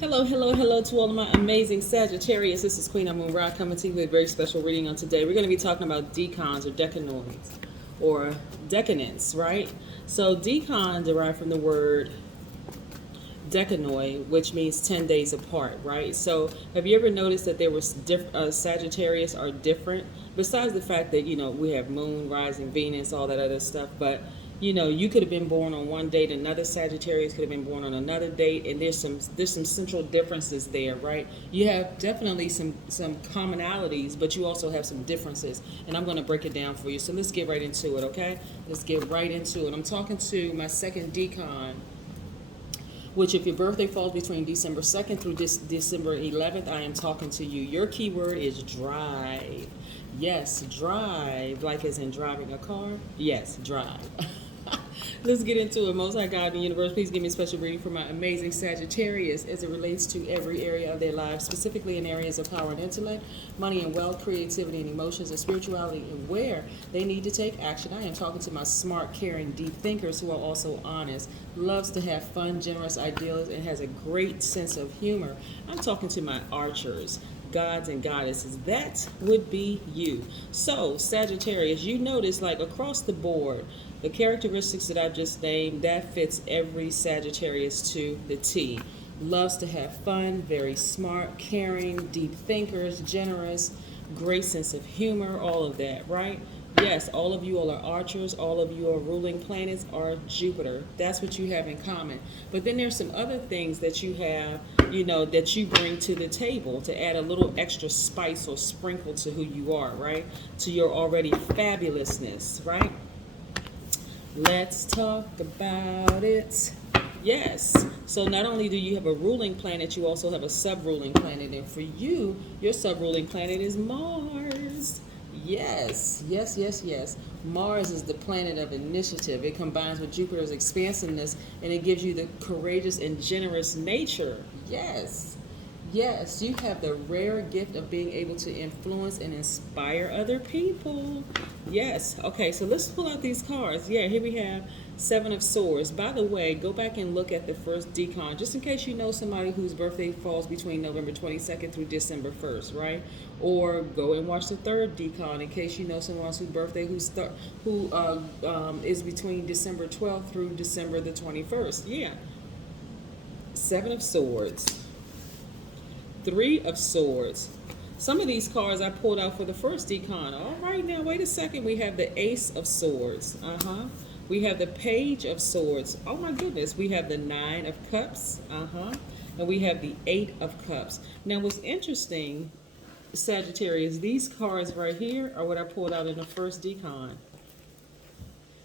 Hello, hello, hello to all of my amazing Sagittarius. This is Queen Amun Ra coming to you with a very special reading on today. We're going to be talking about decans or decanoids or decadence, right? So decan derived from the word decanoid, which means 10 days apart, right? So have you ever noticed that there was Sagittarius are different, besides the fact that we have moon, rising, Venus, all that other stuff, but you could have been born on one date, another Sagittarius could have been born on another date, and there's some central differences there, right? You have definitely some commonalities, but you also have some differences, and I'm going to break it down for you. So let's get right into it, okay? Let's get right into it. I'm talking to my second decan, which if your birthday falls between December 2nd through December 11th, I am talking to you. Your keyword is drive. Yes, drive, like as in driving a car. Yes, drive. Let's get into it. Most High God in the universe, please give me a special reading for my amazing Sagittarius as it relates to every area of their lives, specifically in areas of power and intellect, money and wealth, creativity and emotions, and spirituality, and where they need to take action. I am talking to my smart, caring, deep thinkers who are also honest, loves to have fun, generous ideas, and has a great sense of humor. I'm talking to my archers, gods and goddesses. That would be you. So Sagittarius, you notice like across the board, the characteristics that I've just named, that fits every Sagittarius to the T. Loves to have fun, very smart, caring, deep thinkers, generous, great sense of humor, all of that, right? Yes, all of you all are archers. All of your ruling planets are Jupiter. That's what you have in common. But then there's some other things that you have, that you bring to the table to add a little extra spice or sprinkle to who you are, right? To your already fabulousness, right? Let's talk about it. Yes. So not only do you have a ruling planet, you also have a sub-ruling planet. And for you, your sub-ruling planet is Mars. Yes, yes, yes, yes. Mars is the planet of initiative. It combines with Jupiter's expansiveness, and it gives you the courageous and generous nature. Yes. Yes, you have the rare gift of being able to influence and inspire other people. Yes. Okay, so let's pull out these cards. Yeah, here we have Seven of Swords. By the way, go back and look at the first decan, just in case you know somebody whose birthday falls between November 22nd through December 1st, right? Or go and watch the third decan in case you know someone whose birthday is between December 12th through December the 21st. Yeah. Seven of Swords. Three of Swords. Some of these cards I pulled out for the first decan. All right, now wait a second. We have the Ace of Swords. We have the Page of Swords. Oh my goodness. We have the Nine of Cups. And we have the Eight of Cups. Now what's interesting, Sagittarius, these cards right here are what I pulled out in the first decan.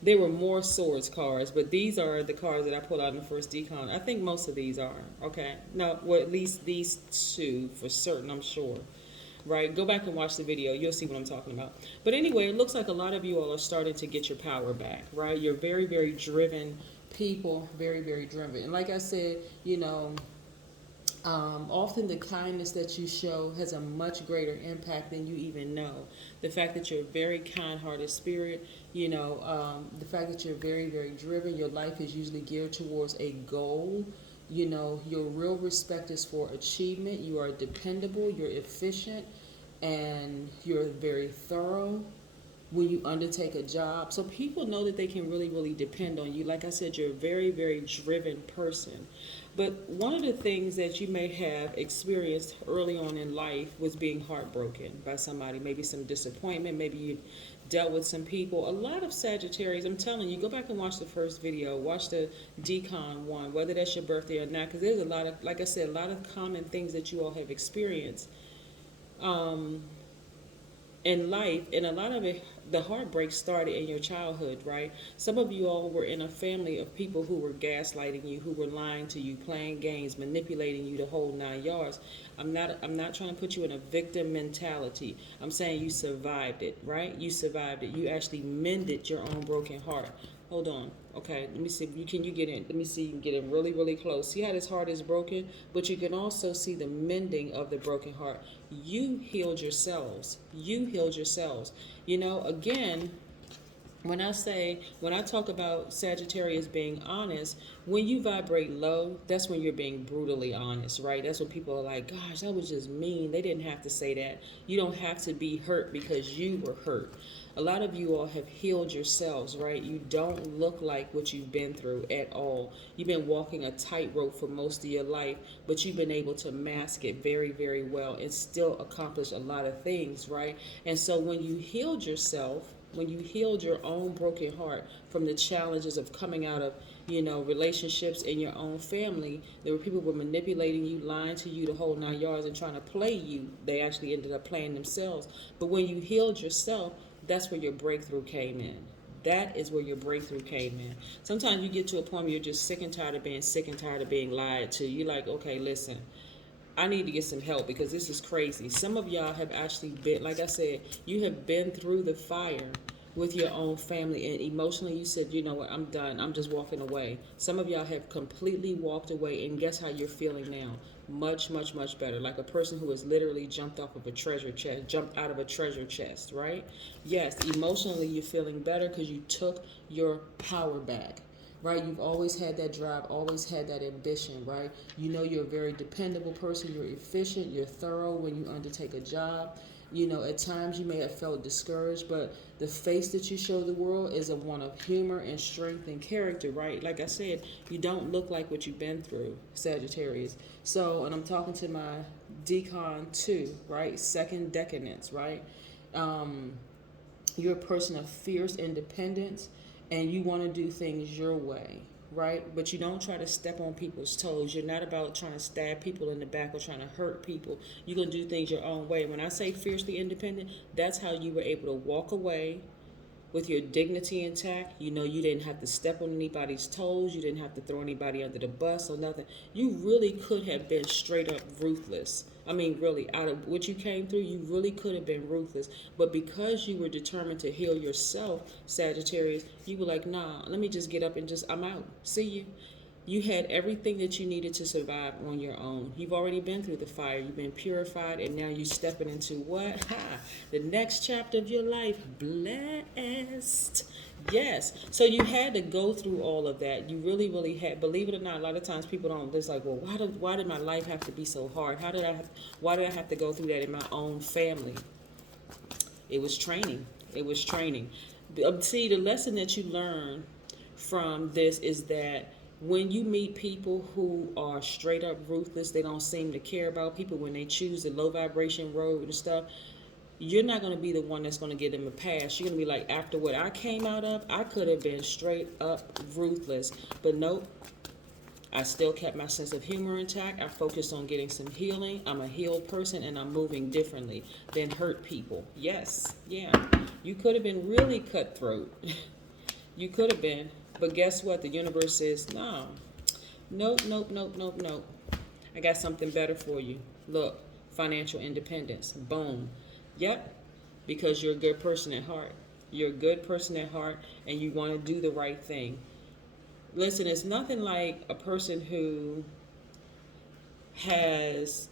There were more swords cards, but these are the cards that I pulled out in the first decan. I think most of these are, okay? No, well, at least these two for certain, I'm sure. Right? Go back and watch the video. You'll see what I'm talking about. But anyway, it looks like a lot of you all are starting to get your power back, right? You're very, very driven people, very, very driven. And like I said, often the kindness that you show has a much greater impact than you even know. The fact that you're a very kind-hearted spirit, the fact that you're very, very driven, your life is usually geared towards a goal. Your real respect is for achievement. You are dependable, you're efficient, and you're very thorough when you undertake a job. So people know that they can really, really depend on you. Like I said, you're a very, very driven person. But one of the things that you may have experienced early on in life was being heartbroken by somebody, maybe some disappointment, maybe you dealt with some people. A lot of Sagittarius, I'm telling you, go back and watch the first video, watch the decan one, whether that's your birthday or not, because there's a lot of, like I said, a lot of common things that you all have experienced in life, and a lot of it, the heartbreak started in your childhood, right? Some of you all were in a family of people who were gaslighting you, who were lying to you, playing games, manipulating you the whole 9 yards. I'm not trying to put you in a victim mentality. I'm saying you survived it, right? You survived it. You actually mended your own broken heart. Hold on. Okay, let me see. Can you get in? Let me see. You can get in really, really close. See how this heart is broken? But you can also see the mending of the broken heart. You healed yourselves. You healed yourselves. Again, when I talk about Sagittarius being honest, when you vibrate low, that's when you're being brutally honest, right? That's when people are like, gosh, that was just mean. They didn't have to say that. You don't have to be hurt because you were hurt. A lot of you all have healed yourselves, right? You don't look like what you've been through at all. You've been walking a tightrope for most of your life, but you've been able to mask it very, very well and still accomplish a lot of things, right? And so when you healed yourself, when you healed your own broken heart from the challenges of coming out of, relationships in your own family, there were people who were manipulating you, lying to you, the whole 9 yards, and trying to play you. They actually ended up playing themselves. But when you healed yourself, that's where your breakthrough came in. That is where your breakthrough came in. Sometimes you get to a point where you're just sick and tired of being sick and tired of being lied to. You're like, okay, listen, I need to get some help because this is crazy. Some of y'all have actually been, like I said, you have been through the fire with your own family, and emotionally you said, you know what, I'm done. I'm just walking away. Some of y'all have completely walked away, and guess how you're feeling now? Much, much, much better. Like a person who has literally jumped off of a treasure chest, jumped out of a treasure chest, right? Yes, emotionally you're feeling better because you took your power back. Right? You've always had that drive, always had that ambition, right? You know you're a very dependable person, you're efficient, you're thorough when you undertake a job. At times you may have felt discouraged, but the face that you show the world is a one of humor and strength and character, right? Like I said, you don't look like what you've been through, Sagittarius. So, and I'm talking to my Decan too, right? Second decadence, right? You're a person of fierce independence and you want to do things your way, right? But you don't try to step on people's toes. You're not about trying to stab people in the back or trying to hurt people. You're going to do things your own way. When I say fiercely independent, that's how you were able to walk away with your dignity intact. You didn't have to step on anybody's toes. You didn't have to throw anybody under the bus or nothing. You really could have been straight up ruthless. I mean, really, out of what you came through, you really could have been ruthless. But because you were determined to heal yourself, Sagittarius, you were like, nah, let me just get up and I'm out. See you. You had everything that you needed to survive on your own. You've already been through the fire. You've been purified, and now you're stepping into what? The next chapter of your life. Blessed. Yes. So you had to go through all of that. You really, really had. Believe it or not, a lot of times people don't. It's like, well, why did my life have to be so hard? Why did I have to go through that in my own family? It was training. It was training. See, the lesson that you learn from this is that when you meet people who are straight up ruthless, they don't seem to care about people when they choose the low vibration road and stuff, you're not going to be the one that's going to give them a pass. You're going to be like, after what I came out of, I could have been straight up ruthless. But nope, I still kept my sense of humor intact. I focused on getting some healing. I'm a healed person and I'm moving differently than hurt people. Yes, yeah. You could have been really cutthroat. You could have been. But guess what? The universe says, no. Nope, nope, nope, nope, nope. I got something better for you. Look, financial independence. Boom. Yep. Because you're a good person at heart. You're a good person at heart and you want to do the right thing. Listen, it's nothing like a person who has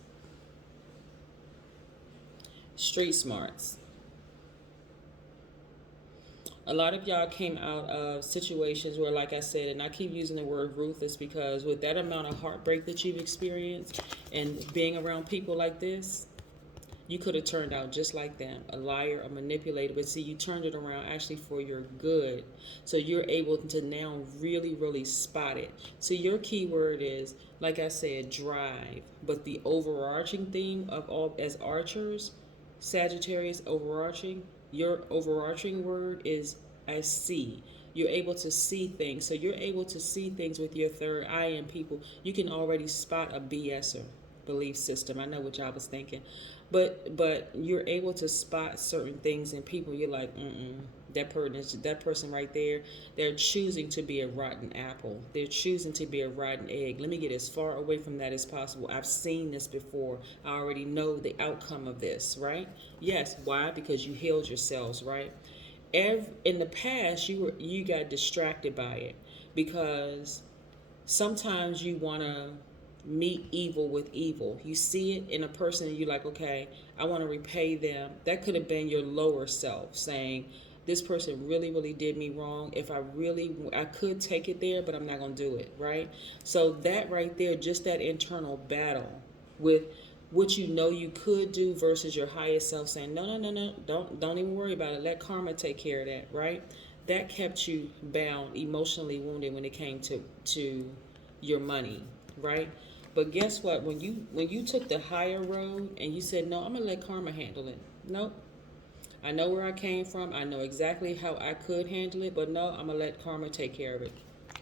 street smarts. A lot of y'all came out of situations where, like I said, and I keep using the word ruthless because with that amount of heartbreak that you've experienced and being around people like this, you could have turned out just like them, a liar, a manipulator. But see, you turned it around actually for your good. So you're able to now really, really spot it. So your key word is, like I said, drive. But the overarching theme of all, as archers, Sagittarius overarching, your overarching word is I see. You're able to see things. So you're able to see things with your third eye in people. You can already spot a BSer, belief system. I know what y'all was thinking. But you're able to spot certain things in people. You're like, that person right there, they're choosing to be a rotten apple. They're choosing to be a rotten egg. Let me get as far away from that as possible. I've seen this before. I already know the outcome of this, right? Yes. Why? Because you healed yourselves, right? In the past, you got distracted by it because sometimes you want to meet evil with evil. You see it in a person and you're like, okay, I want to repay them. That could have been your lower self saying, this person really, really did me wrong. If I could take it there, but I'm not going to do it, right? So that right there, just that internal battle with what you know you could do versus your highest self saying, no, no, no, no, don't even worry about it. Let karma take care of that, right? That kept you bound, emotionally wounded when it came to your money, right? But guess what? When you took the higher road and you said, no, I'm gonna let karma handle it. Nope. I know where I came from. I know exactly how I could handle it, but no, I'm gonna let karma take care of it.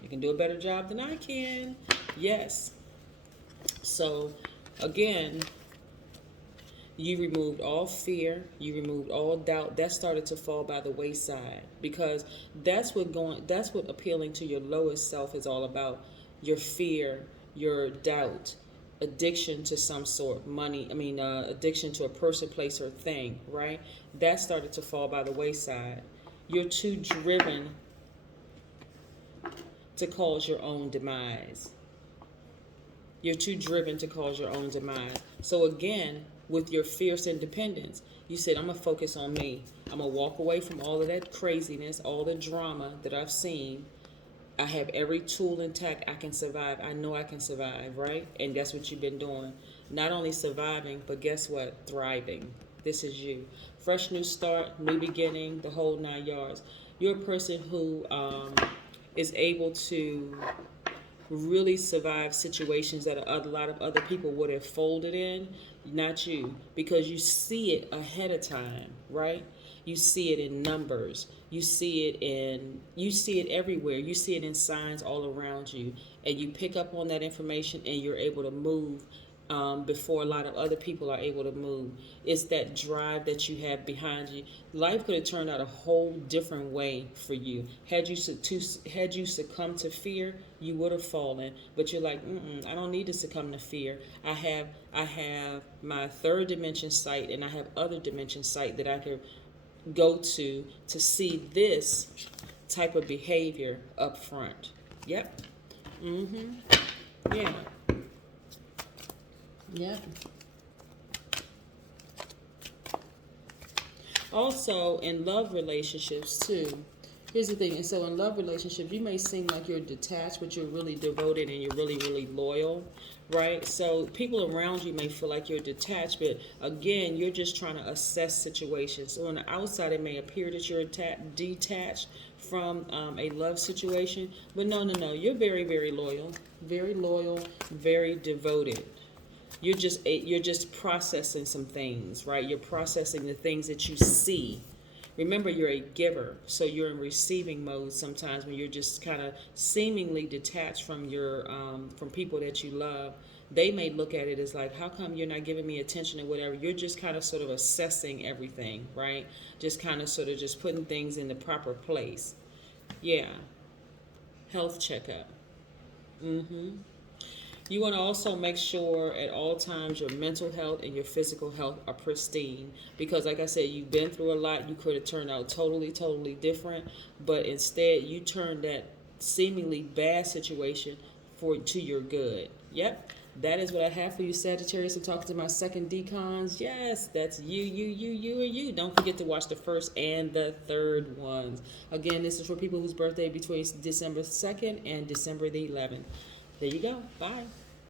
You can do a better job than I can. Yes. So again, you removed all fear, you removed all doubt. That started to fall by the wayside, because that's what appealing to your lowest self is all about. Your fear, your doubt, addiction to some sort, addiction to a person, place, or thing, right? That started to fall by the wayside. You're too driven to cause your own demise. You're too driven to cause your own demise. So again, with your fierce independence, you said, I'm going to focus on me. I'm going to walk away from all of that craziness, all the drama that I've seen. I have every tool intact. I can survive. I know I can survive, right? And that's what you've been doing. Not only surviving, but guess what? Thriving. This is you. Fresh new start, new beginning, the whole 9 yards. You're a person who is able to really survive situations that a lot of other people would have folded in. Not you, because you see it ahead of time, right? You see it in numbers. You see it everywhere. You see it in signs all around you, and you pick up on that information, and you're able to move before a lot of other people are able to move. It's that drive that you have behind you. Life could have turned out a whole different way for you. Had you succumbed to fear, you would have fallen. But you're like, I don't need to succumb to fear. I have my third dimension sight, and I have other dimension sight that I could go to see this type of behavior up front. Yep. Yeah. Yep. Also, in love relationships too. Here's the thing. And so in love relationships, you may seem like you're detached, but you're really devoted and you're really, really loyal, right? So people around you may feel like you're detached, but again, you're just trying to assess situations. So on the outside, it may appear that you're detached from a love situation, but no. You're very, very loyal, very devoted. You're just processing some things, right? You're processing the things that you see. Remember, you're a giver, so you're in receiving mode sometimes when you're just kind of seemingly detached from your from people that you love. They may look at it as like, how come you're not giving me attention or whatever? You're just kind of sort of assessing everything, right? Just kind of sort of just putting things in the proper place. Yeah. Health checkup. You want to also make sure at all times your mental health and your physical health are pristine, because like I said, you've been through a lot. You could have turned out totally different, but instead you turned that seemingly bad situation to your good. Yep. That is what I have for you, Sagittarius. I'm talking to my second decans. Yes, that's you, and you. Don't forget to watch the first and the third ones. Again, this is for people whose birthday between December 2nd and December the 11th. There you go. Bye.